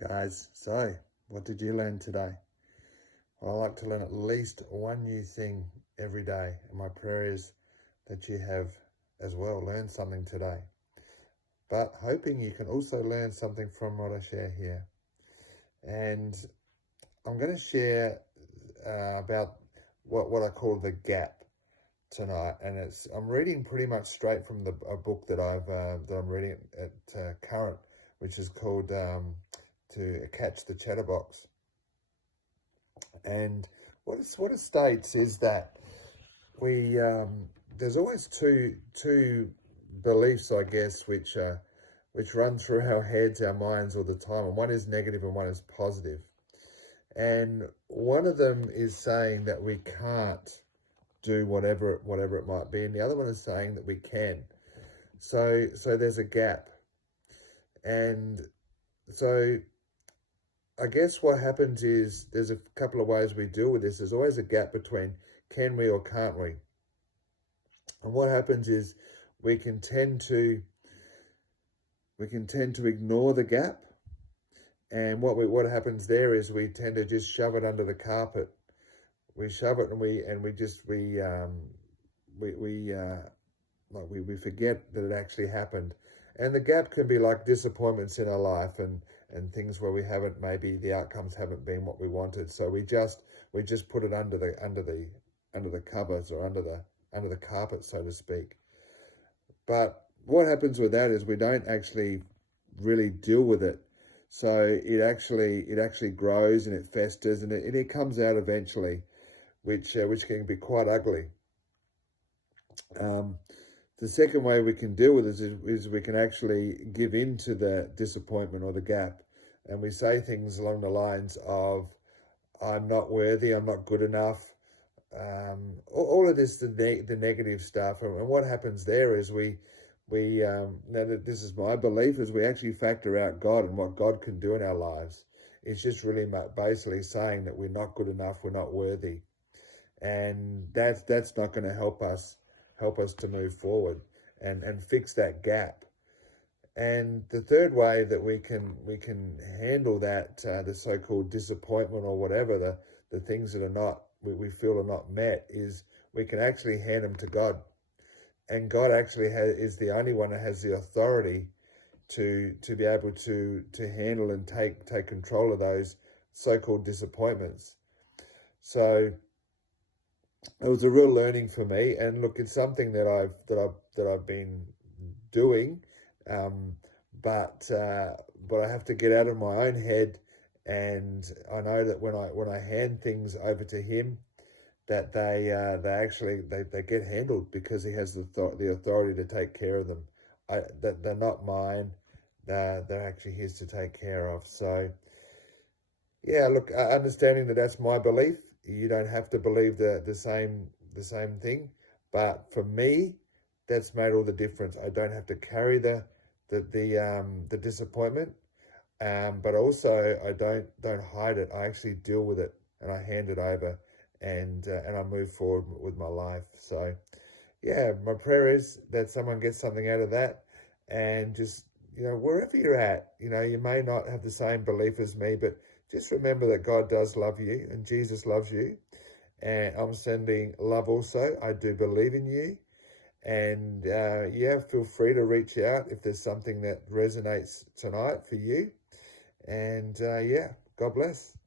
Guys, so what did you learn today? Well, I like to learn at least one new thing every day, and my prayer is that you have as well learned something today. But hoping you can also learn something from what I share here. And I'm going to share about what I call the gap tonight, and I'm reading pretty much straight from a book that I'm reading at current, which is called To Catch the Chatterbox. And what it states is that we there's always two beliefs, I guess, which run through our heads, our minds all the time, and one is negative and one is positive. And one of them is saying that we can't do whatever it might be, and the other one is saying that we can. So there's a gap, and so I guess what happens is there's a couple of ways we deal with this. There's always a gap between can we or can't we. And what happens is we can tend to ignore the gap. And what happens there is we tend to just shove it under the carpet. We shove it and we forget that it actually happened. And the gap can be like disappointments in our life and things where maybe the outcomes haven't been what we wanted. So we just put it under the covers or under the carpet, so to speak. But what happens with that is we don't actually really deal with it. So it actually grows and it festers and it comes out eventually, which can be quite ugly. The second way we can deal with this is we can actually give in to the disappointment or the gap. And we say things along the lines of, I'm not worthy, I'm not good enough. All of this, the negative stuff. And what happens there is now that this is my belief, is we actually factor out God and what God can do in our lives. It's just really basically saying that we're not good enough, we're not worthy. And that's not going to help us to move forward and fix that gap. And the third way that we can handle that, the so-called disappointment or whatever, the things that we feel are not met, is we can actually hand them to God. And God actually is the only one that has the authority to be able to handle and take control of those so-called disappointments. So it was a real learning for me, and look, it's something that I've been doing, but I have to get out of my own head, and I know that when I hand things over to Him, that they get handled because He has the authority to take care of them. That they're not mine; they're actually His to take care of. So yeah, look, understanding that that's my belief. You don't have to believe the same thing, but for me, that's made all the difference. I don't have to carry the disappointment, but also I don't hide it. I actually deal with it and I hand it over, and I move forward with my life. So yeah, my prayer is that someone gets something out of that, and just, wherever you're at, you may not have the same belief as me, but just remember that God does love you and Jesus loves you. And I'm sending love also. I do believe in you. And feel free to reach out if there's something that resonates tonight for you. And God bless.